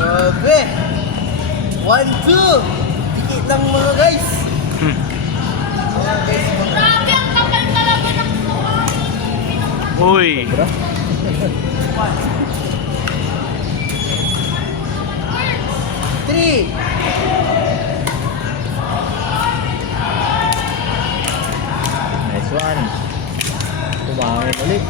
Grabe! 1-2! Tikit lang mga guys! Mga guys, Grabe, ang kapal talaga ng buhay. Uy. Three! Nice one. Kumangin ulit.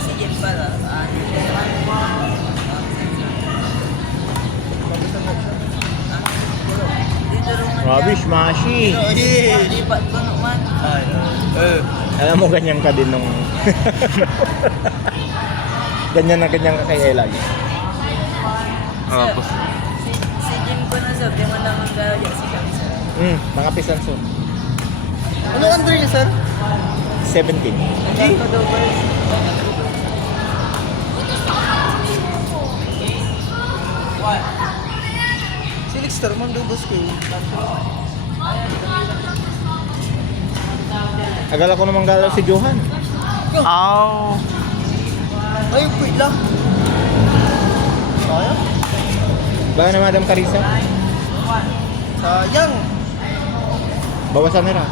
Si Jen pala. Grabe, smashy. Lipat ko naman. Alam mo, ganyan ka din nung... ganyan na ganyan ka kay Eli. Tapos. Si Jen ko na sir, di man naman gaya si kami sir. Mga pisanso. Ano under niya sir? 17. Hindi. Felix Terman doubles ko yun. Agala ko naman galaw si Johan. Ow. Ay, quit lang. Sayang. Baka na Madam Carissa. Sayang. Bawasan nila.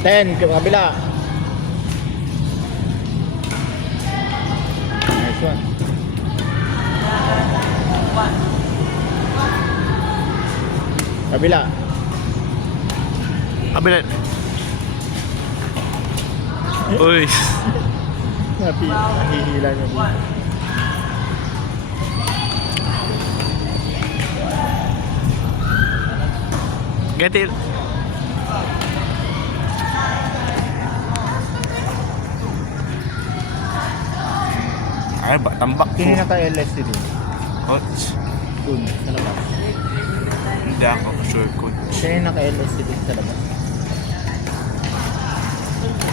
Ten, kabila. Nice one. Kabila. Kabinet. Uy. Nahihila niya dito. Get it. Ay ba, tambak po. Sino naka-LSC din? Coach. Dun, sa labas. Hindi ako sure, coach. Sino naka-LSC din sa labas? Hindi.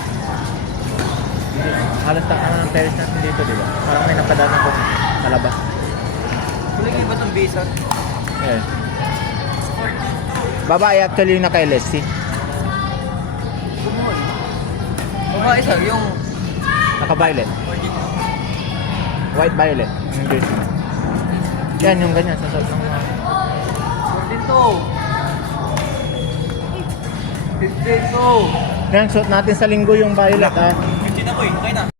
Halos taka ng terrace natin dito, di ba? Parang may napadaan ako sa labas. Kuligay ba itong bisa? Eh. Babae actually yung naka-LSC. Babae sir, yung Naka-violet. White violet. Yung dress mo. Yan, yung ganyan. Sa ng mga... 42. 52. Yan, suot natin sa linggo yung violet, ah. 15 ako eh, okay na.